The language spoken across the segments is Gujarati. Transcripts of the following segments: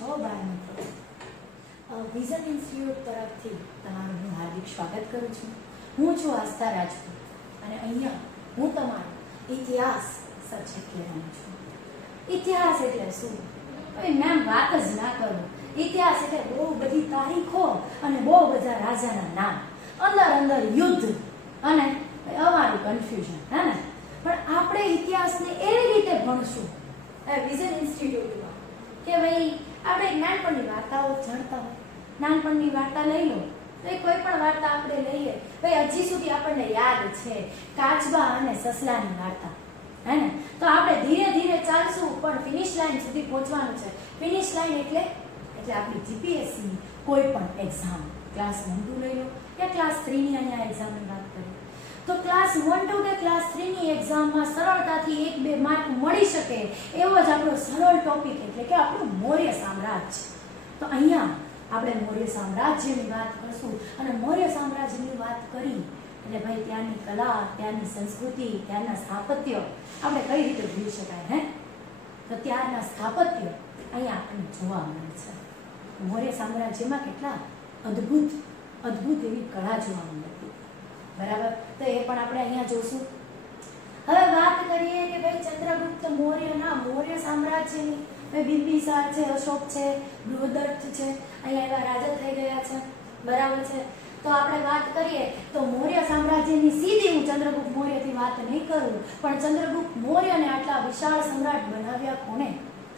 બાળ મિત્રો, વિઝન ઇન્સ્ટિટ્યૂટ તરફથી તમારું હું હાર્દિક સ્વાગત કરું છું. હું છું આસ્થા રાજપૂત અને અહીંયા હું તમારો ઇતિહાસ સબ્જેક્ટ લેવાનો છું. ઇતિહાસ એટલે શું? હવે મેમ વાત જ ના કરો. ઇતિહાસ એટલે બહુ બધી તારીખો અને બહુ બધા રાજાના નામ, અંદર યુદ્ધ અને અમારું કન્ફ્યુઝન, હે ને? પણ આપણે ઇતિહાસને એવી રીતે ભણશું વિઝન ઇન્સ્ટિટ્યૂટમાં કે ભાઈ આપણે નાનપણની વાર્તાઓ જાણતા હોય. નાનપણની વાર્તા લઈ લો તો એ કોઈ પણ વાર્તા આપણે લઈએ, ભાઈ હજી સુધી આપણને યાદ છે કાચબા અને સસલાની વાર્તા, હે ને? તો આપણે ધીરે ધીરે ચાલશું પણ ફિનિશ લાઈન સુધી પહોંચવાનું છે. ફિનિશ લાઈન એટલે આપણી જીપીએસસીની કોઈ પણ એક્ઝામ, ક્લાસ 1 2 લઈ લો કે ક્લાસ 3 ની અહીંયા એક્ઝામની વાત કરીએ તો ક્લાસ 1 2 કે ક્લાસ 3 ની એક્ઝામમાં સરળતાથી 1-2 માર્ક મળી શકે એવો જ આપણો સરળ ટોપિક એટલે કે આપણું મૌર્ય સામ્રાજ્ય. તો અહીંયા આપણે મૌર્ય સામ્રાજ્યની વાત કરશું અને મૌર્ય સામ્રાજ્યની વાત કરી એટલે ભાઈ ત્યાંની કલા, ત્યાંની સંસ્કૃતિ, ત્યાંના સ્થાપત્ય આપણે કઈ રીતે ભૂલી શકાય, હે? તો ત્યારના સ્થાપત્ય અહીંયા આપણને જોવા મળે છે. મૌર્ય સામ્રાજ્યમાં કેટલા અદ્ભુત એવી કળા જોવા મળતી, બરાબર? તો એ પણ આપણે અહીંયા જોશું. હવે વાત કરીએ કે ભાઈ ચંદ્રગુપ્ત મૌર્યના મૌર્ય સામ્રાજ્યની, બિંબિસાર છે, અશોક છે, બૃહદર્થ છે, અહીંયા એવા રાજા થઈ ગયા છે, બરાબર છે? તો આપણે વાત કરીએ તો મૌર્ય સામ્રાજ્યની સીધી હું ચંદ્રગુપ્ત મૌર્યથી વાત નહીં કરું, પણ ચંદ્રગુપ્ત મૌર્યને આટલા વિશાળ સમ્રાટ બનાવ્યા કોને?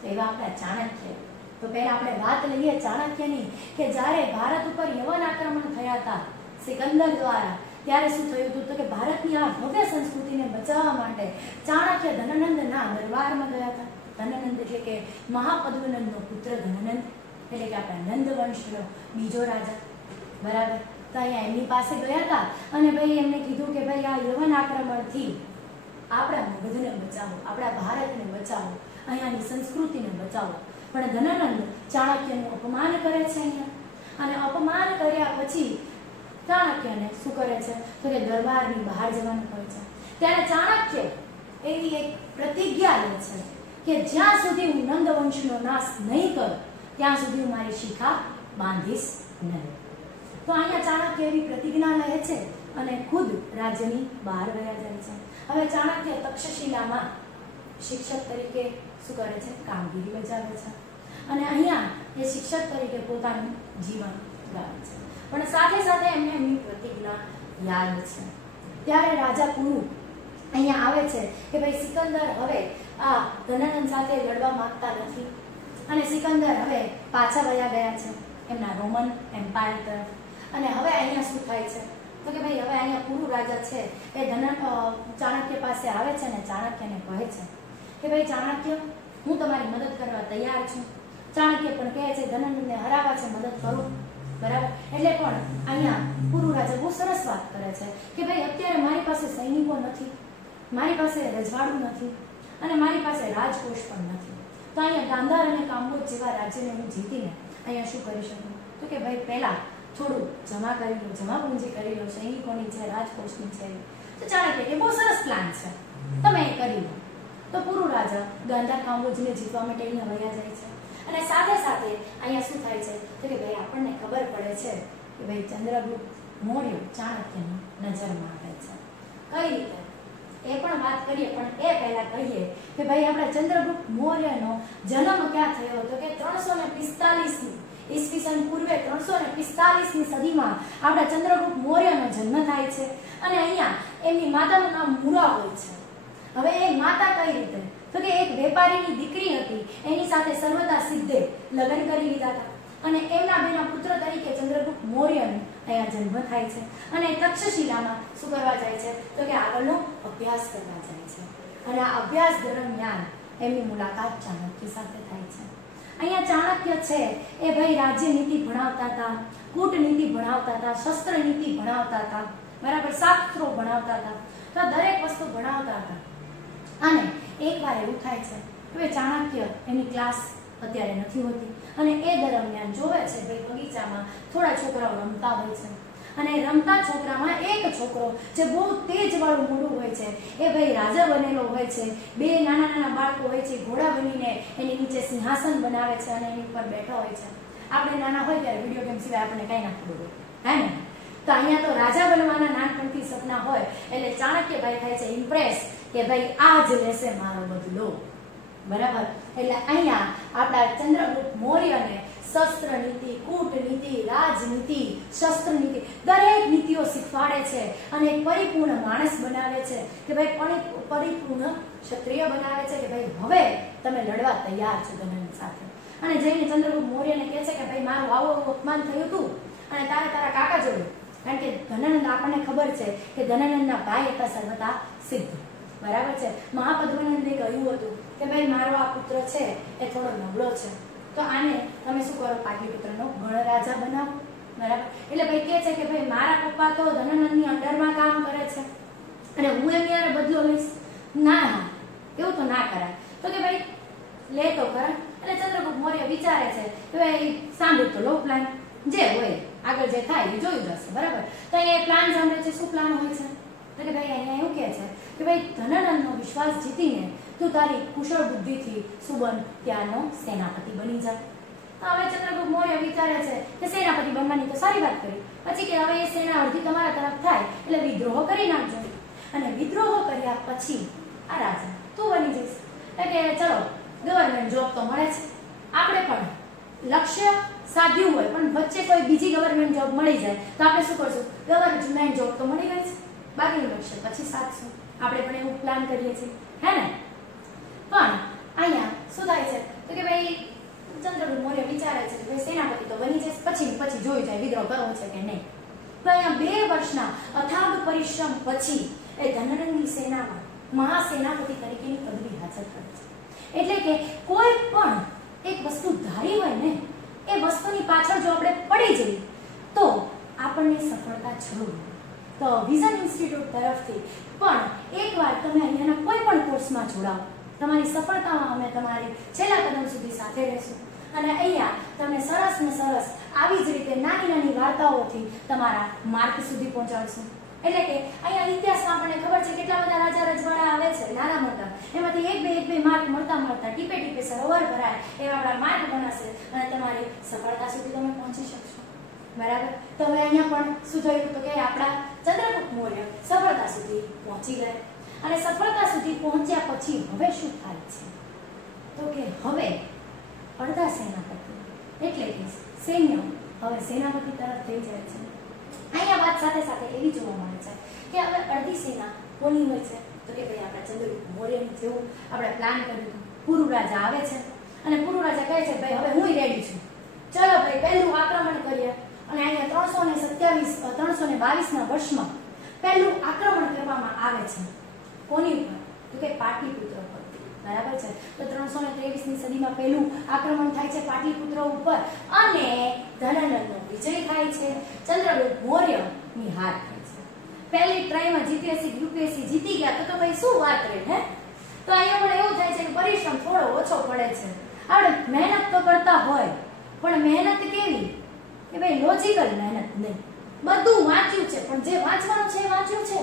તો એવા આપણા ચાણક્ય. તો પહેલા આપણે વાત લઈએ ચાણક્યની કે જ્યારે ભારત ઉપર યવન આક્રમણ થયા હતા સિકંદર દ્વારા, ત્યારે શું થયું હતું? તો કે ભારતની આ ભવ્ય સંસ્કૃતિને બચાવવા માટે ચાણક્ય ધનનંદના દરબારમાં ગયા હતા. ધનનંદ એટલે કે મહાપદ્મનંદનો પુત્ર ધનનંદ, એટલે કે આપણા નંદ વંશનો બીજો રાજા, બરાબર? તો અહીંયા એમની પાસે ગયા હતા અને ભાઈ એમને કીધું કે ભાઈ આ યવન આક્રમણથી આપણા મગધને બચાવો, આપણા ભારતને બચાવો, અહીંયાની સંસ્કૃતિને બચાવો. પણ ધનનંદ ચાણક્યનું અપમાન કરે છે અહીંયા, અને અપમાન કર્યા પછી ચાણક્યને શું કરે છે? તો કે દરબારની બહાર જવાનું કહે છે. ત્યારે ચાણક્ય એવી એક પ્રતિજ્ઞા લે છે કે જ્યાં સુધી હું નંદ વંશનો નાશ નહીં કરું ત્યાં સુધી હું મારી શિખા બાંધીશ નહીં. તો અહીંયા ચાણક્ય એવી પ્રતિજ્ઞા લે છે અને ખુદ રાજ્યની બહાર ગયા જાય છે. હવે ચાણક્ય તક્ષશિલામાં શિક્ષક તરીકે શું કરે છે? કામગીરી બજાવે છે અને અહીંયા એ શિક્ષક તરીકે પોતાનું જીવન ગાળે છે. પણ સાથે સાથે એમને એમની પ્રતિજ્ઞા યાદ છે. ત્યારે રાજા પુરુ અહીંયા આવે છે કે ભાઈ સિકંદર હવે આ ધનનંદ સાથે લડવા માંગતા નથી અને સિકંદર હવે પાછા વયા ગયા છે એમના રોમન એમ્પાયર તરફ. અને હવે અહીંયા શું થાય છે? તો કે ભાઈ હવે અહીંયા પુરુ રાજા છે એ ચાણક્ય પાસે આવે છે અને ચાણક્યને કહે છે કે ભાઈ ચાણક્ય, હું તમારી મદદ કરવા તૈયાર છું. ચાણક્ય પણ કહે છે ધનનંદને હરાવવા છે, મદદ કરો, બરાબર? એટલે પણ અહીંયા પુરુ રાજા બહુ સરસ વાત કરે છે કે ભાઈ અત્યારે મારી પાસે સૈનિકો નથી, મારી પાસે રજવાડું નથી અને મારી પાસે રાજકોષ પણ નથી. તો અહીંયા ગાંધાર અને કામ્બોજ જેવા રાજ્યને હું જીતીને અહીંયા શું કરી શકું? તો કે ભાઈ પહેલા થોડું જમા કરી લો, જમાપૂંજી કરી લો, સૈનિકોની છે, રાજકોષની છે. તો ચાણક્ય કે બહુ સરસ પ્લાન છે, તમે એ કરી લો. તો પુરુ રાજા ગાંધાર કામ્બોજને જીતવા માટે અહીંયા વયા જાય છે અને સાથે સાથે અહીંયા શું થાય છે? તો કે ભાઈ આપણને ખબર પડે છે કે ભાઈ ચંદ્રગુપ્ત મૌર્ય ચાણક્યની નજરમાં આવે છે. કઈ રીતે એ પણ વાત કરીએ, પણ એ પહેલા કહીએ કે ભાઈ આપણા ચંદ્રગુપ્ત મૌર્યનો જન્મ ક્યાં થયો હતો? કે 345 ઈસવીસન પૂર્વે 345ની સદીમાં આપણા ચંદ્રગુપ્ત મૌર્યનો જન્મ થાય છે અને અહીંયા એમની માતાનું નામ મુરા હોય છે. હવે એ માતા કઈ રીતે? તો કે એક વેપારીની દીકરી હતી, એની સાથે સર્વદા સિદ્ધે લગ્ન કરી લીધા હતા અને એમના બેના પુત્ર તરીકે ચંદ્રગુપ્ત મૌર્યનો અહીંયા જન્મ થાય છે અને તક્ષશિલામાં શું કરવા જાય છે? તો કે આગળનો અભ્યાસ કરવા જાય છે અને આ અભ્યાસ દરમિયાન એમની મુલાકાત ચાણક્ય સાથે થાય છે. અહીંયા ચાણક્ય છે એ ભાઈ રાજ્યનીતિ ભણાવતા હતા, કૂટનીતિ ભણાવતા હતા, શસ્ત્ર નીતિ ભણાવતા હતા, બરાબર? શાસ્ત્રો ભણાવતા હતા, તો દરેક વસ્તુ ભણાવતા હતા. અને એકવાર એવું થાય છે કે ચાણક્ય એની ક્લાસ અત્યારે નથી હોતી અને એ દરમિયાન જોવે છે ભાઈ બગીચામાં થોડા છોકરાઓ રમતા હોય છે અને રમતા છોકરામાં એક છોકરો જે બહુ તેજ વાળું મોઢું હોય છે એ ભાઈ રાજા બનેલો હોય છે. બે નાના નાના બાળકો હોય છે ઘોડા બનીને એની નીચે સિંહાસન બનાવે છે અને એની ઉપર બેઠો હોય છે. આપણે નાના હોય ત્યારે વિડીયો ગેમ સિવાય આપણને કઈ ના ખબર હોય, હે ને? તો અહીંયા તો રાજા બનવાના નાનપણથી સપના હોય એટલે ચાણક્યભાઈ થાય છે ઇમ્પ્રેસ કે ભાઈ આ જ લેશે મારો બદલો, બરાબર. એટલે અહીંયા આપણા ચંદ્રગુપ્ત મૌર્યને શસ્ત્ર નીતિ, કૂટનીતિ, રાજનીતિ, શસ્ત્ર નીતિ દરેક નીતિઓ શીખવાડે છે અને એક પરિપૂર્ણ માણસ બનાવે છે કે ભાઈ પરિપૂર્ણ ક્ષત્રિય બનાવે છે કે ભાઈ હવે તમે લડવા તૈયાર છો ધનનંદ સાથે. અને જઈને ચંદ્રગુપ્ત મૌર્યને કહે છે કે ભાઈ મારું આવું અપમાન થયું હતું અને તારા કાકા જોડે, કારણ કે ધનનંદ આપણને ખબર છે કે ધનનંદના ભાઈ હતા સર્વતા સિદ્ધ, બરાબર છે. મહાપદ્મનંદે કહ્યું હતું કે ભાઈ મારો આ પુત્ર છે એ થોડો નબળો છે, તો આને તમે શું કરો, પાટલીપુત્રનો ગણરાજા બનાવો, બરાબર. એટલે ભાઈ કહે છે કે ભાઈ મારા પપ્પા તો ધનનંદની અંડરમાં કામ કરે છે અને હું એમની યારે બદલો લઈશ. ના, એવું તો ના કરાય. તો કે ભાઈ લે તો ખરા. એટલે ચંદ્રગુપ્ત મૌર્ય વિચારે છે કે ભાઈ સાંભળ તો લો પ્લાન, જે હોય આગળ જે થાય એ જોયું જશે, બરાબર. તો અહીંયા પ્લાન સાંભળે છે. શું પ્લાન હોય છે? તો કે ભાઈ અહીંયા એવું કહે છે કે ભાઈ ધનનંદનો વિશ્વાસ જીતીને તું તારી કુશળ બુદ્ધિથી સુબન ત્યાંનો સેનાપતિ બની જા. તો હવે ચંદ્રગુપ્ત મૌર્ય વિચારે છે કે સેનાપતિ બનવાની તો સારી વાત કરી, પછી કે હવે એ સેના અડધી તમારા તરફ થાય એટલે વિદ્રોહ કરી નાખજો અને વિદ્રોહ કર્યા પછી આ રાજા તું બની જઈશ. એટલે કે ચલો ગવર્નમેન્ટ જોબ તો મળે છે, આપણે પણ લક્ષ્ય સાધ્યું હોય પણ વચ્ચે કોઈ બીજી ગવર્નમેન્ટ જોબ મળી જાય તો આપણે શું કરશું, ગવર્નમેન્ટ જોબ તો મળી ગઈ છે, બાકીનું લક્ષ્ય પછી સાધશું. આપણે પણ એવું પ્લાન કરીએ છીએ, હે ને? પણ અહીંયા શું થાય છે તો કે ભાઈ ચંદ્રગુપ્ત મૌર્ય વિચારે છે કે ભાઈ સેનાપતિ તો બની જશે, પછી જોઈ જાય વિદ્રોહ કરવો છે કે નહીં. તો અહીંયા 2 વર્ષના અથાગ પરિશ્રમ પછી એ ધનનંદની સેનામાં મહાસેનાપતિ તરીકેની પદવી હાંસલ કરે છે. એટલે કે કોઈ પણ એક વસ્તુ ધારી હોય ને એ વસ્તુની પાછળ જો આપણે પડી જઈએ તો આપણને સફળતા જરૂર. તો વિઝન ઇન્સ્ટિટ્યૂટ તરફથી પણ એકવાર તમે અહીંયાના કોઈ પણ કોર્સમાં જોડાઓ, તમારી સફળતામાં અમે તમારી છેલ્લા કદમ સુધી સાથે રહેશું અને અહીંયા તમને સરસ ને સરસ આવી જ રીતે નાની નાની વાર્તાઓથી તમારા માર્ક સુધી પહોંચાડશું. એટલે કે અહીંયા ઇતિહાસમાં આપણને ખબર છે કેટલા બધા રાજા રજવાડા આવે છે નાના મોટા, એમાંથી એક બે માર્ક મળતા ટીપે ટીપે સરોવર ભરાય એવા આપણા માર્ક બનાશે અને તમારી સફળતા સુધી તમે પહોંચી શકશો, બરાબર. તો હવે અહીંયા પણ શું થયું તો કે આપણા ચંદ્રગુપ્ત મૌર્ય સફળતા સુધી પહોંચી ગયા અને સફળતા સુધી પહોંચ્યા પછી હવે શું થાય છે તો કે હવે અડધા સેનાપતિ એટલે કે સૈન્ય હવે સેનાપતિ તરફ થઈ જાય છે. અહીંયા વાત સાથે સાથે એવી જોવા મળે છે કે હવે અડધી સેના કોની હોય છે તો કે ભાઈ આપણા ચંદ્રગુપ્ત મૌર્યની જેવું આપણે પ્લાન કર્યું. પુરુ રાજા આવે છે અને પુરુ રાજા કહે છે ભાઈ હવે હું રેડી છું, ચલો ભાઈ પહેલું આક્રમણ કરીએ. અને અહીંયા 322ના વર્ષમાં પહેલું આક્રમણ કરવામાં આવે છે. કોની ઉપર તો કે પાટલીપુત્ર ઉપર, બરાબર છે. તો 323ની સદીમાં પહેલું આક્રમણ થાય છે પાટલીપુત્ર ઉપર અને ધનનંદનો વિજય થાય છે, ચંદ્રગુપ્ત મૌર્યની હાર થાય છે. પહેલી ટ્રાયમાં જીપીએસસી યુપીએસસી જીતી ગયા તો ભાઈ શું વાત રહી, હે? તો અહીંયા પણ એવું થાય છે કે પરિશ્રમ થોડો ઓછો પડે છે. આપણે મહેનત તો કરતા હોય પણ મહેનત કેવી કે ભાઈ લોજિકલ મહેનત નહીં. બધું વાંચ્યું છે પણ જે વાંચવાનું છે એ વાંચ્યું છે.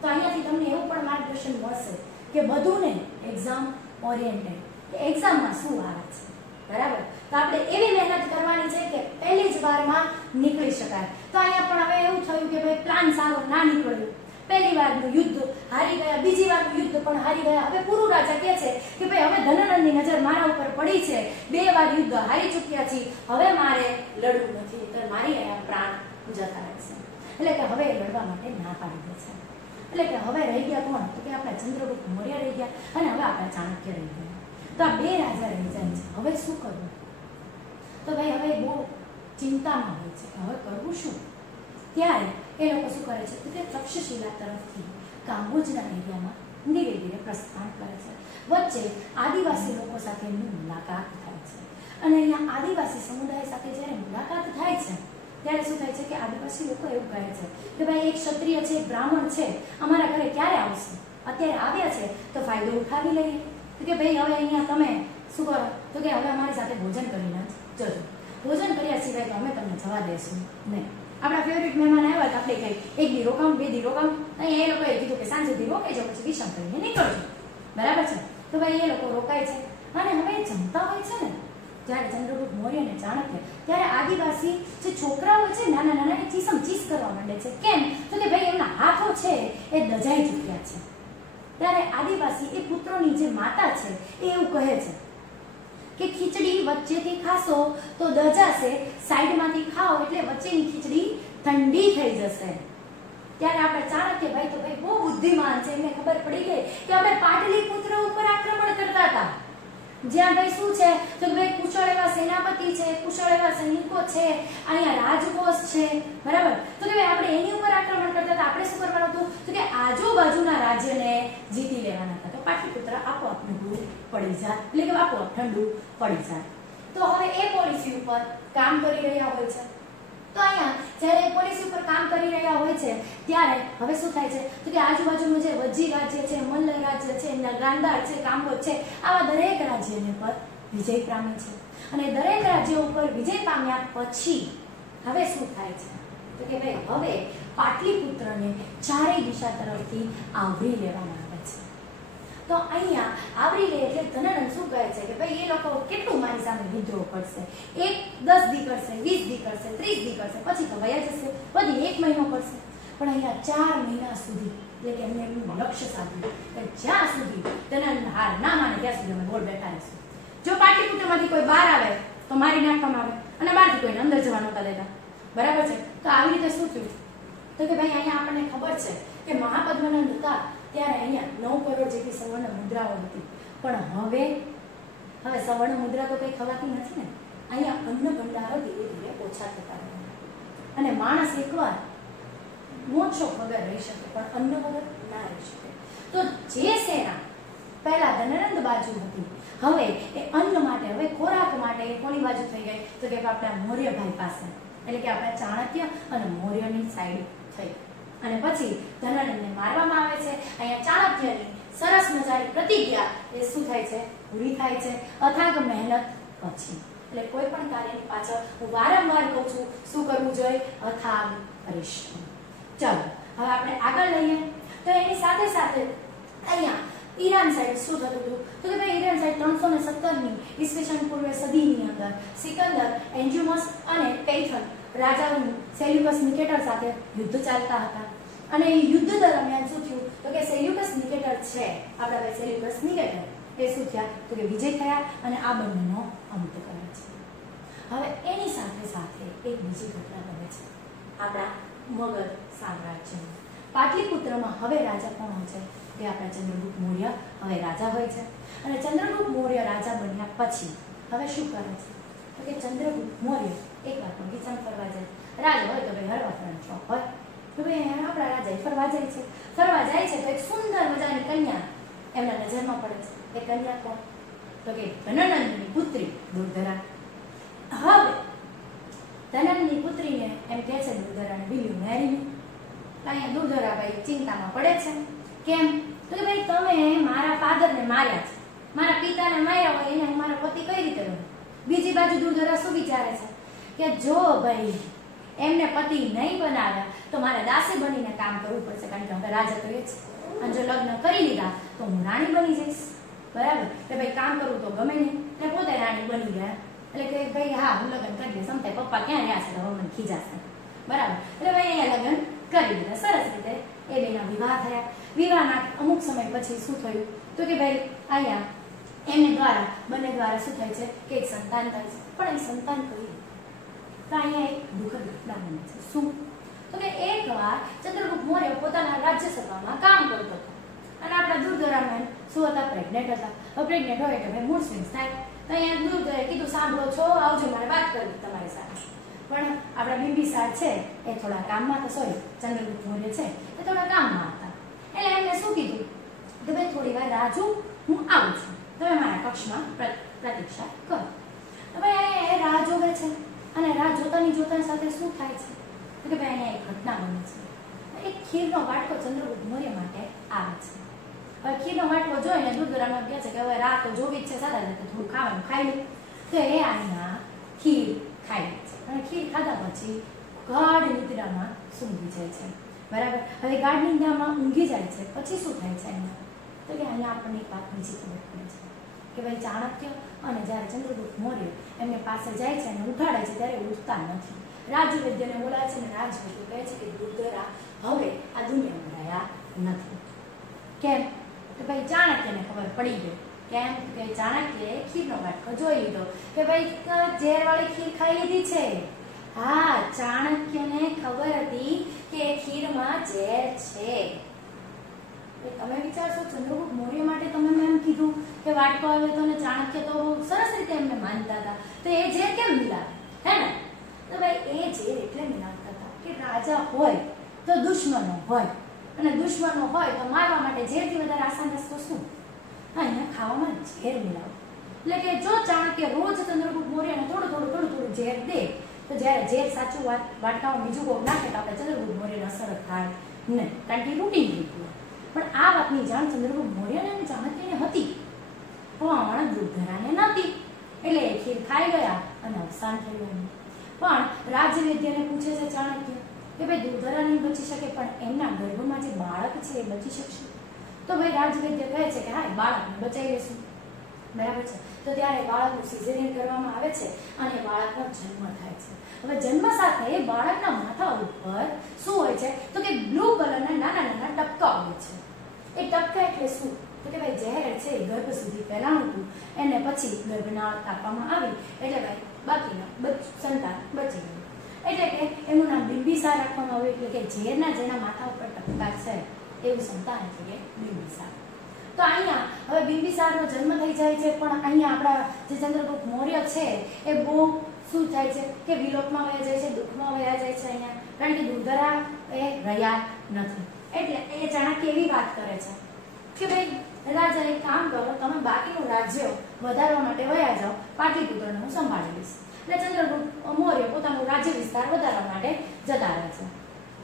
તો અહીંયાથી તમને એવું પણ માર્ગદર્શન મળશે કે બધું ને એક્ઝામ ઓરિએન્ટેડ, કે એક્ઝામમાં શું આવે છે, બરાબર. તો આપણે એવી મહેનત કરવાની છે કે પહેલી જ વારમાં નીકળી શકાય. તો અહીંયા પણ હવે એવું થયું કે ભાઈ પ્લાન સારો ના નીકળ્યો, પહેલી વારનું યુદ્ધ હારી ગયા, બીજી વારનું યુદ્ધ પણ હારી ગયા. હવે પુરુ રાજા કહે છે કે ભાઈ હવે ધનનંદની નજર મારા ઉપર પડી છે, 2 વાર યુદ્ધ હારી ચૂક્યા છીએ, હવે મારે લડવું નથી, તો મારી અહીંયા પ્રાણ જતા રહેશે. એટલે કે હવે લડવા માટે ના પાડી દે છે. એટલે કે હવે રહી ગયા કોણ તો કે આપણા ચંદ્રગુપ્ત મૌર્ય રહી ગયા અને હવે આપણા ચાણક્ય રહી ગયા. તો આ 2 રાજા રહી જાય છે. હવે શું કરવું તો ભાઈ હવે બહુ ચિંતામાં હોય છે કે હવે કરવું શું. ત્યારે એ લોકો શું કરે છે તો કે તક્ષશિલા તરફથી કાંબોજના એરિયામાં ધીરે ધીરે પ્રસ્થાન કરે છે. વચ્ચે આદિવાસી લોકો સાથેની મુલાકાત થાય છે અને અહીંયા આદિવાસી સમુદાય સાથે જ્યારે મુલાકાત થાય છે ત્યારે શું થાય છે કે આદિવાસી લોકો એવું કહે છે કે ભાઈ એક ક્ષત્રિય છે, બ્રાહ્મણ છે, અમારા ઘરે ક્યારે આવશે, અત્યારે આવ્યા છે તો ફાયદો ઉઠાવી લઈએ. તો કે ભાઈ હવે અહીંયા તમે શું કરો તો કે હવે અમારી સાથે ભોજન કરીને જજો, ભોજન કર્યા સિવાય તો અમે તમને જવા દેશું નહીં. આપણા ફેવરિટ મહેમાન આવ્યા તો આપણે કઈ એક દી રોકામ, બે દી રોકામ, અહીંયા એ લોકોએ કીધું કે સાંજ સુધી રોકાઈ જાવ, પછી વિશ્રામ કરીને નીકળજો, બરાબર છે? તો ભાઈ એ લોકો રોકાય છે અને હવે જમતા હોય છે ને જ્યારે ચંદ્રગુપ્ત મૌર્ય અને ચાણક્ય, ત્યારે આદિવાસી જે છોકરાઓ છે નાના નાના એ ચીસમ ચીસ કરવા માંડે છે. કેમ? તો કે ભાઈ એમના હાથો છે એ દજાઈ ચૂક્યા છે. ત્યારે આદિવાસી એ પુત્રોની જે માતા છે એ એવું કહે છે કે ખીચડી વચ્ચેથી ખાશો તો દજાશે, સાઈડમાંથી ખાઓ એટલે વચ્ચેની ખીચડી ઠંડી થઈ જશે. ત્યારે આપણે ચાણક્ય ભાઈ તો ભાઈ બહુ બુદ્ધિમાન છે, એમને ખબર પડી ગઈ કે આપણે પાટલીપુત્ર ઉપર આક્રમણ કરતા હતા, જ્યાં ભાઈ શું છે તો ભાઈ કુશળ એવા સેનાપતિ છે, કુશળ એવા સૈનિકો છે, અહીંયા રાજકોષ છે, બરાબર? તો કે ભાઈ આપણે એની ઉપર આક્રમણ કરતા હતા, આપણે શું કરવાનું હતું તો કે આજુબાજુના રાજ્યને જીતી લેવાના હતા. તો પાટલીપુત્ર આપોઆપ ઠંડુ પડી જાય, એટલે કે આપોઆપ ઠંડુ પડી જાય. તો હવે એ પોલિસી ઉપર કામ કરી રહ્યા હોય છે. તો અહીંયા જ્યારે પોલિસી ઉપર કામ કરી રહ્યા હોય છે ત્યારે હવે શું થાય છે તો કે આજુબાજુનું જે વજ્જી રાજ્ય છે, મલ્લ રાજ્ય છે, ગાંધાર છે, કાંબોજ છે, આવા દરેક રાજ્યને પર વિજય પામે છે. અને દરેક રાજ્ય ઉપર વિજય પામ્યા પછી હવે શું થાય છે તો કે ભાઈ હવે પાટલીપુત્રને ચારેય દિશા તરફથી આવરી લેવામાં આવે છે. તો અહીંયા આવરી લે એટલે ધનાનંદ શું કહે છે કે ભાઈ એ લોકો કેટલું મારી સામે વિદ્રોહ કરશે, 10 દી કરશે, 20 દી કરશે, 30 દી કરશે, પછી તો વયા જશે, વધી 1 મહિનો કરશે. પણ અહીંયા 4 મહિના સુધી એટલે કે એમને એમનું લક્ષ્ય સાધ્યું કે જ્યાં સુધી ધનાનંદ હાર ના માને ત્યાં સુધી અમે ગોળ બેઠા રહીશું. જો પાટલીપુત્રમાંથી કોઈ બહાર આવે તો મારી નાખવામાં આવે અને બહારથી કોઈને અંદર જવા નહોતા દેતા, બરાબર છે? તો આવી રીતે શું થયું તો કે ભાઈ અહીંયા આપણને ખબર છે કે મહાપદ્મનંદ હતા ત્યારે અહીંયા 9 કરોડ જેટલી સવર્ણ મુદ્રાઓ હતી. પણ હવે સવર્ણ મુદ્રા તો કઈ ખવાતી નથી ને, અહીંયા અન્ન ભંડારો ધીરે ધીરે ઓછા થતા રહ્યા અને માણસ એકવાર મોક્ષો વગર રહી શકે પણ અન્ન વગર ના રહી શકે. તો જે સેના પહેલા ધનાનંદ બાજુ હતી હવે એ અન્ન માટે, હવે ખોરાક માટે કોની બાજુ થઈ ગઈ તો કે આપણા મૌર્યભાઈ પાસે, એટલે કે આપણા ચાણક્ય અને મૌર્યની સાઈડ થઈ. અને પછી ધનાનંદને મારવામાં આવે છે. અહીંયા ચાણક્યની સરસ મજાની પ્રતિજ્ઞા એ શું થાય છે પૂરી થાય છે અથાગ મહેનત પછી. એટલે કોઈ પણ કાર્યની પાછળ હું વારંવાર કહું છું શું કરવું જોઈએ, અથાગ પરિશ્રમ. ચાલો હવે આપણે આગળ લઈએ. તો એની સાથે સાથે અહીંયા ઈરાન સાઈડ શું થતું હતું તો કે ભાઈ ઈરાન સાઈડ 317ની ઈસવીસન પૂર્વે સદીની અંદર સિકંદર, એન્જુમસ અને પૈથન રાજાઓનું સેલ્યુકસ નિકેટર સાથે યુદ્ધ ચાલતા હતા. અને એ યુદ્ધ દરમિયાન શું થયું તો કે સેલ્યુકસ નિકેટર છે આપણા ભાઈ સેલ્યુકસ નિકેટર એ શું થયા તો કે વિજય થયા અને આ બંનેનો અંત કરે છે. હવે એની સાથે સાથે એક બીજી ઘટના બને છે આપણા મગધ સામ્રાજ્યમાં. પાટલીપુત્રમાં હવે રાજા કોણ હોય છે એ આપણા ચંદ્રગુપ્ત મૌર્ય હવે રાજા હોય છે. અને ચંદ્રગુપ્ત મૌર્ય રાજા બન્યા પછી હવે શું કરે છે તો કે ચંદ્રગુપ્ત મૌર્ય એકવાર પણ વિચાર કરવા જાય, રાજા હોય તો ભાઈ હરવા ફરવાનો શોખ હોય તો ભાઈ આપણા રાજા ફરવા જાય છે. ફરવા જાય છે તો એક સુંદર મજાની કન્યા એમના નજરમાં પડે છે. એ કન્યા કોણ તો કે ધનાનંદની પુત્રી દુર્ધરા. હવે ધનાનંદની પુત્રીને એમ કહે છે દુર્ધરાને બીલું મેરીને. અહીંયા દુર્ધરા ભાઈ ચિંતામાં પડે છે. કેમ તો કે ભાઈ તમે મારા ફાધરને માર્યા છે, મારા પિતાને માર્યા હોય એને મારા પતિ કઈ રીતે બને. બીજી બાજુ દુર્ધરા શું વિચારે છે કે જો ભાઈ એમને પતિ નહીં બનાવ્યા તો મારે દાસી બનીને કામ કરવું પડશે, કારણ કે હવે રાજા તો એ જ. અને જો લગ્ન કરી લીધા તો હું રાણી બની જઈશ, બરાબર? કે ભાઈ કામ કરવું તો ગમે નહીં એટલે પોતે રાણી બની ગયા. એટલે કે ભાઈ હા હું લગ્ન કરી દઈશ, સમતાય પપ્પા ક્યાં રહ્યા છે તો હવે મને ખીજાશે, બરાબર? એટલે ભાઈ અહીંયા લગ્ન કરી દીધા. સરસ રીતે એ બેના વિવાહ થયા. વિવાહના અમુક સમય પછી શું થયું તો કે ભાઈ અહીંયા એમને દ્વારા બંને દ્વારા શું થાય છે કે એક સંતાન થાય છે. પણ એ સંતાન કઈ તો અહીંયા એક દુઃખદ ઘટના બને છે. શું તો કે એકવાર ચંદ્રગુપ્ત મૌર્ય પોતાના રાજ્યસભામાં કામ કરતો હતો અને આપણા દુર્ધરામાં શું હતા પ્રેગ્નેન્ટ હતા. હવે પ્રેગ્નેન્ટ હોય એટલે ભાઈ મૂડ સ્વિંગ્સ થાય. તો અહીંયા દુર્ધરાએ કીધું સાંભળો છો આવજો મારે વાત કરવી તમારી સાથે. પણ આપણા બિંબિસાર છે એ થોડા કામમાં તો સોરી ચંદ્રગુપ્ત મૌર્ય છે એ થોડા કામમાં હતા. એટલે એમને શું કીધું કે ભાઈ થોડી વાર રાહ જો, હું આવું છું, તમે મારા કક્ષમાં પ્રતીક્ષા કરો. તો ભાઈ એ રાહ જોવે છે અને રાહ જોતાની સાથે શું થાય છે તો કે ભાઈ અહીંયા એક ઘટના બને છે. એક ખીરનો વાટકો ચંદ્રગુપ્ત મૌર્ય માટે આવે છે. હવે ખીરનો વાટકો જોઈને દુર્ધરામાં કહે છે કે હવે રાહ તો જોવી જ છે, સાદા રીતે થોડું ખાવાનું ખાઈ લે. તો એ અહીંયા ખીર ખાઈ લે છે અને ખીર ખાધા પછી ગાઢ નિદ્રામાં સૂંઘી જાય છે, બરાબર. હવે ગાઢ નિદ્રામાં ઊંઘી જાય છે પછી શું થાય છે અહીંયા? તો કે અહીંયા આપણને એક વાત બીજી ખબર પડે છે કે ભાઈ ચાણક્ય અને જ્યારે ચંદ્રગુપ્ત મૌર્ય એમને પાસે જાય છે અને ઉઠાડે છે ત્યારે ઉઠતા નથી. રાજવૈદ્યને બોલાવે છે અને રાજવૈદ્ય કહે છે કે દુર્ધરા હવે આ દુનિયામાં રહ્યા નથી. કેમ? તો ભાઈ ચાણક્યને ખબર પડી ગઈ. કેમ? કે ચાણક્યએ ખીરનો વાટકો જોઈ લીધો કે ભાઈ ઝેરવાળી ખીર ખાઈ લીધી છે. હા, ચાણક્યને ખબર હતી કે ખીરમાં ઝેર છે. તમે વિચારશો ચંદ્રગુપ્ત મૌર્ય માટે તમે એમ કીધું કે વાટકો આવ્યો તો, ને ચાણક્ય તો સરસ રીતે એમને માનતા હતા, તો એ ઝેર કેમ મિલાવે? હે ને? તો ભાઈ એ ઝેર એટલે મિલાવતા હતા કે રાજા હોય તો દુશ્મનો હોય, અને દુશ્મનો હોય તો મારવા માટે ઝેરથી વધારે આસાન રસ્તો શું? અહીંયા ખાવામાં ઝેર મિલાવો. એટલે કે જો ચાણક્ય રોજ ચંદ્રગુપ્ત મૌર્યને થોડું ઝેર દે તો જ્યારે ઝેર સાચું વાટકામાં બીજું કોઈ નાખે તો આપણે ચંદ્રગુપ્ત મૌર્યને અસર થાય નહીં, કારણ કે રૂટીન હતું. પણ આ વાતની જાણ ચંદ્રગુપ્ત મૌર્યને અને ચાણક્યને હતી, પણ દુર્ધરાને નહોતી. એટલે એ ખીર ખાઈ ગયા અને અવસાન થયું. પણ રાજવૈદ્યને પૂછે છે ચાણક્ય કે ભાઈ દુર્ધરા નહીં બચી શકે, પણ એમના ગર્ભમાં જે બાળક છે એ બચી શકશે? તો ભાઈ રાજવૈદ્ય કહે છે કે હા, બાળકને બચાવી લેશું, બરાબર છે. તો ત્યારે બાળકનું સિઝેરિયન કરવામાં આવે છે અને બાળકનો જન્મ થાય છે. હવે જન્મ સાથે બાળકના માથા ઉપર શું હોય છે? તો કે બ્લુ કલરના નાના ટપકા હોય છે. એ ટપકા એટલે શું? તો કે ભાઈ ઝેર છે એ ગર્ભ સુધી ફેલાણું હતું, એને પછી ગર્ભના કાપવામાં આવી એટલે ભાઈ બાકીના સંતાન બચી ગયું. એટલે કે એનું નામ બિંબિસાર રાખવામાં આવ્યું. એટલે કે ઝેરના જેના માથા ઉપર ટપકા છે એવું સંતાન એટલે કે બિંબિસાર. તો અહીંયા હવે બિંબિસારનો જન્મ થઈ જાય છે, પણ અહીંયા આપણા જે ચંદ્રગુપ્ત મૌર્ય છે એ બહુ શું થાય છે કે વિલોપમાં વયા જાય છે, દુઃખમાં વયા જાય છે અહીંયા, કારણ કે દુર્ધરા એ રહ્યા નથી. એટલે એ ચાણક્ય એવી વાત કરે છે કે ભાઈ રાજા એક કામ કરો, તમે બાકીનું રાજ્ય વધારવા માટે વયા જાઓ, પાટલીપુત્રને હું સંભાળી લઈશ. એટલે ચંદ્રગુપ્ત મૌર્ય પોતાનું રાજ્ય વિસ્તાર વધારવા માટે જતા રહે છે.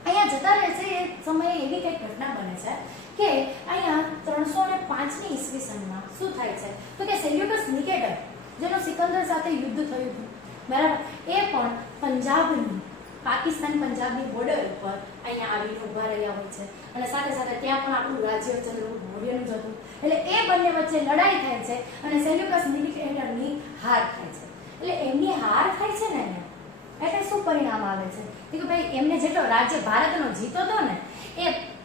અહીંયા જતા રહે છે એ સમયે એવી કંઈક ઘટના બને છે કે અહીંયા 305ની ઈસવીસનમાં શું થાય છે? તો કે સેલ્યુકસ નિકેટર જેનો સિકંદર સાથે યુદ્ધ થયું હતું, બરાબર, એ પણ પંજાબની પાકિસ્તાન પંજાબની બોર્ડર ઉપર અહીંયા આવીને ઉભા રહ્યા હોય છે, અને સાથે સાથે ત્યાં પણ આપણું રાજ્ય ચંદ્રગુપ્ત મૌર્યનું જ હતું. એટલે એ બંને વચ્ચે લડાઈ થાય છે અને સેલ્યુકસ નિકેટરની હાર થાય છે. એટલે એમની હાર થાય છે ને અહીંયા, એટલે શું પરિણામ આવે છે કે ભાઈ એમને જેટલો રાજ્ય ભારતનો જીતો હતો ને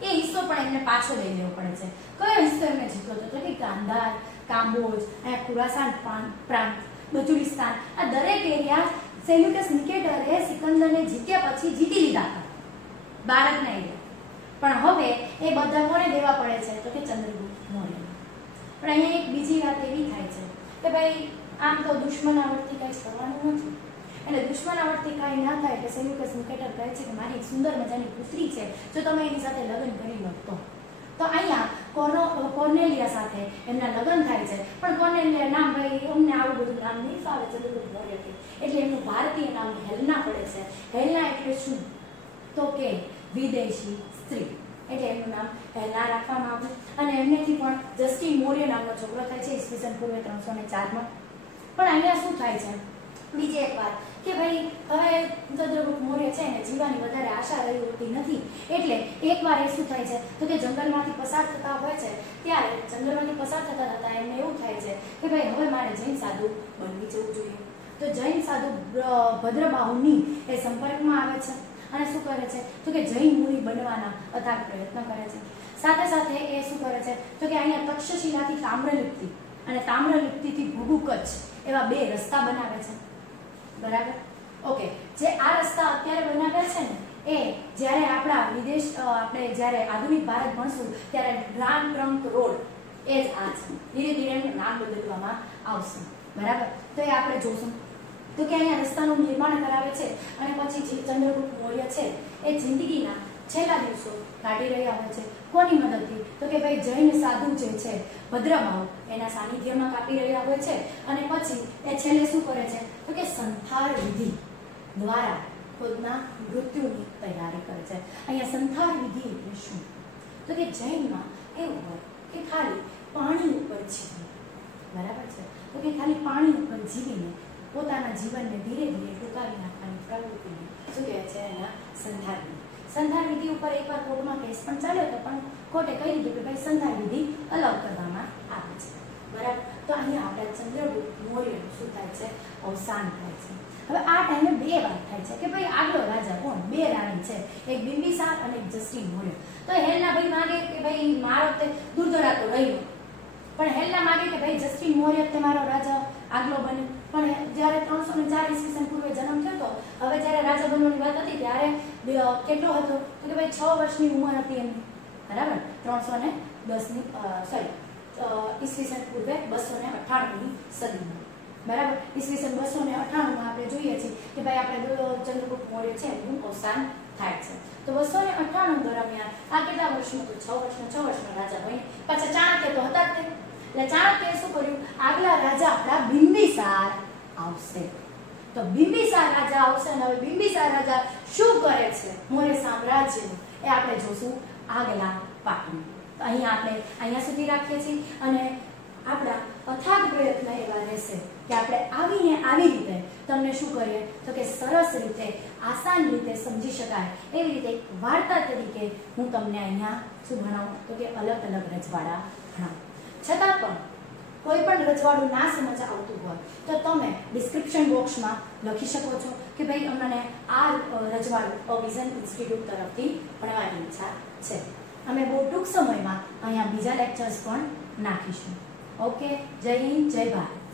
એ હિસ્સો પણ એમને પાછો લઈ લેવો પડે છે. કયો હિસ્સો એમને જીતો હતો? તો કે ગાંધાર, કામ્બોજ, અહીંયા ખુરાસાન પ્રાંત, બલુચિસ્તાન, આ દરેક એરિયા સેલ્યુકસ નિકેટરે સિકંદરને જીત્યા પછી જીતી લીધા હતા, ભારતના એરિયા. પણ હવે એ બધા કોને દેવા પડે છે? તો કે ચંદ્રગુપ્ત મૌર્ય. પણ અહીંયા એક બીજી વાત એવી થાય છે કે ભાઈ આમ તો દુશ્મનાવટથી કંઈ થવાનું નથી, એટલે દુશ્મનાવટથી કાંઈ ના થાય એટલે સેલ્યુકસ નિકેટર કહે છે કે મારી એક સુંદર મજાની પુત્રી છે, જો તમે એની સાથે લગ્ન કરી લો તો અહીંયા કોર્નેલિયા સાથે એમના લગ્ન થાય છે. પણ કોર્નેલિયા નામ ભાઈ અમને આવું બધું નામ નહીં ફાવે ચંદ્રગુપ્ત મૌર્યથી, એટલે એમનું ભારતીય નામ હેલના પડે છે. હેલના એટલે શું? તો કે વિદેશી સ્ત્રી, એટલે એમનું નામ હેલના રાખવામાં આવ્યું. અને એમનેથી પણ જસ્ટિન મૌર્ય નામનો છોકરો થાય છે ઈસવીસન પૂર્વે 304માં. પણ અહીંયા શું થાય છે? બીજી એક વાત કે ભાઈ હવે ચંદ્રગુપ્ત મૌર્ય છે ને જીવવાની વધારે આશા રહી હોતી નથી, એટલે એકવાર એ શું થાય છે તો કે જંગલમાંથી પસાર થતા હોય છે, ત્યારે જંગલમાંથી પસાર થતા એમને એવું થાય છે કે ભાઈ હવે મારે જૈન સાધુ બનવી જવું જોઈએ. તો જૈન સાધુ ભદ્રબાહુની એ સંપર્કમાં આવે છે અને શું કરે છે તો કે જૈન મુનિ બનવાના અથાગ પ્રયત્ન કરે છે. સાથે સાથે એ શું કરે છે તો કે અહીંયા તક્ષશિલાથી તામ્રલિપ્તિ અને તામ્રલિપ્તિથી ભૂગુ કચ્છ એવા બે રસ્તા બનાવે છે, બરાબર. ઓકે, જે આ રસ્તા અત્યારે બનાવ્યા છે ને એ જ્યારે આપણે જ્યારે આધુનિક ભારત ભણશું ત્યારે ગ્રાન્ડ ટ્રંક રોડ એ જ આ છે. ધીરે ધીરે એનું નામ બદલવામાં આવશે, બરાબર. તો એ આપણે જોશું. તો કે અહીંયા રસ્તાનું નિર્માણ કરાવે છે અને પછી જે ચંદ્રગુપ્ત મૌર્ય છે એ જિંદગીના છેલ્લા દિવસો કાઢી રહ્યા હોય છે. કોની મદદથી? તો કે ભાઈ જૈન સાધુ જે છે ભદ્રબાહુ એના સાનિધ્યમાં કાપી રહ્યા હોય છે. અને પછી એ છેલ્લે શું કરે છે તો કે સંથાર વિધિ દ્વારા ખુદના મૃત્યુની તૈયારી કરે છે. અહીંયા સંથાર વિધિ એટલે શું? તો કે જૈનમાં એવું હોય કે ખાલી પાણી ઉપર જીવે, બરાબર છે. તો કે ખાલી પાણી ઉપર જીવીને પોતાના જીવનને ધીરે ધીરે ટૂંકાવી નાખવાની પ્રવૃત્તિને શું કહે છે એના સંધાર વિધિ. સંધાર વિધિ ઉપર એકવાર કોર્ટમાં કેસ પણ ચાલ્યો હતો, પણ કોર્ટે કહી દીધું કે ભાઈ સંધાર વિધિ અલાઉ કરવામાં આવે છે. બરાબર. તો અહીંયા આપણા ચંદ્રગુપ્ત મૌર્યનું શું થાય છે? અવસાન થાય છે. હવે આ ટાઈમે બે વાત થાય છે કે ભાઈ આગલો રાજા કોણ? બે રાણી છે, એક બિંબિસાર અને એક જસ્ટિન મૌર્ય. તો હેલના ભાઈ માગે કે ભાઈ મારો તે દુર્ધરા તો રહ્યો, પણ હેલના માગે કે ભાઈ જસ્ટિન મૌર્ય તે મારો રાજા આગલો બન્યો. પણ જ્યારે 304 ઈસવીસન પૂર્વે જન્મ થયો તો હવે જ્યારે રાજા બનવાની વાત હતી ત્યારે કેટલો હતો? તો કે ભાઈ 6 વર્ષની ઉંમર હતી એમની. બરાબર. 310 ની ઈસવીસન પૂર્વે 298 ની સદીમાં. બરાબર. ઈસવીસન 298 માં આપણે જોઈએ છીએ કે ભાઈ આપણે ચંદ્રગુપ્ત મૌર્ય છે એનું અવસાન થાય છે. તો 298 દરમિયાન આ કેટલા વર્ષનો? તો 6 વર્ષનો રાજા બન્યો. પાછા ચાણક્ય તો હતા જ તે. એટલે ચાણક્યએ શું કર્યું? આગલા રાજા આપણા બિંબિસાર આવશે. તો બિંબિસાર રાજા આવશે અને હવે બિંબિસાર રાજા શું કરે છે મૌર્ય સામ્રાજ્યનું એ આપણે જોશું આગલા પાઠમાં. તો અહીંયા સુધી રાખીએ છીએ અને આપણા અથાગ પ્રયત્ન એવા રહેશે કે આપણે આવીને આવી રીતે તમને શું કરીએ તો કે સરસ રીતે આસાન રીતે સમજી શકાય એવી રીતે એક વાર્તા તરીકે હું તમને અહીંયા શું ભણાવું તો કે અલગ અલગ રજવાડા ભણાવું. છતાં પણ કોઈ પણ રજવાડું ના સમજ આવતું હોય તો તમે ડિસ્ક્રિપ્શન બોક્સમાં લખી શકો છો કે ભાઈ અમને આ રજવાડું વિઝન ઇન્સ્ટિટ્યૂટ તરફથી ભણવાની ઈચ્છા છે. અમે બહુ ટૂંક સમયમાં અહીંયા બીજા લેક્ચર્સ પણ નાખીશું. ઓકે. જય હિન્દ, જય ભારત.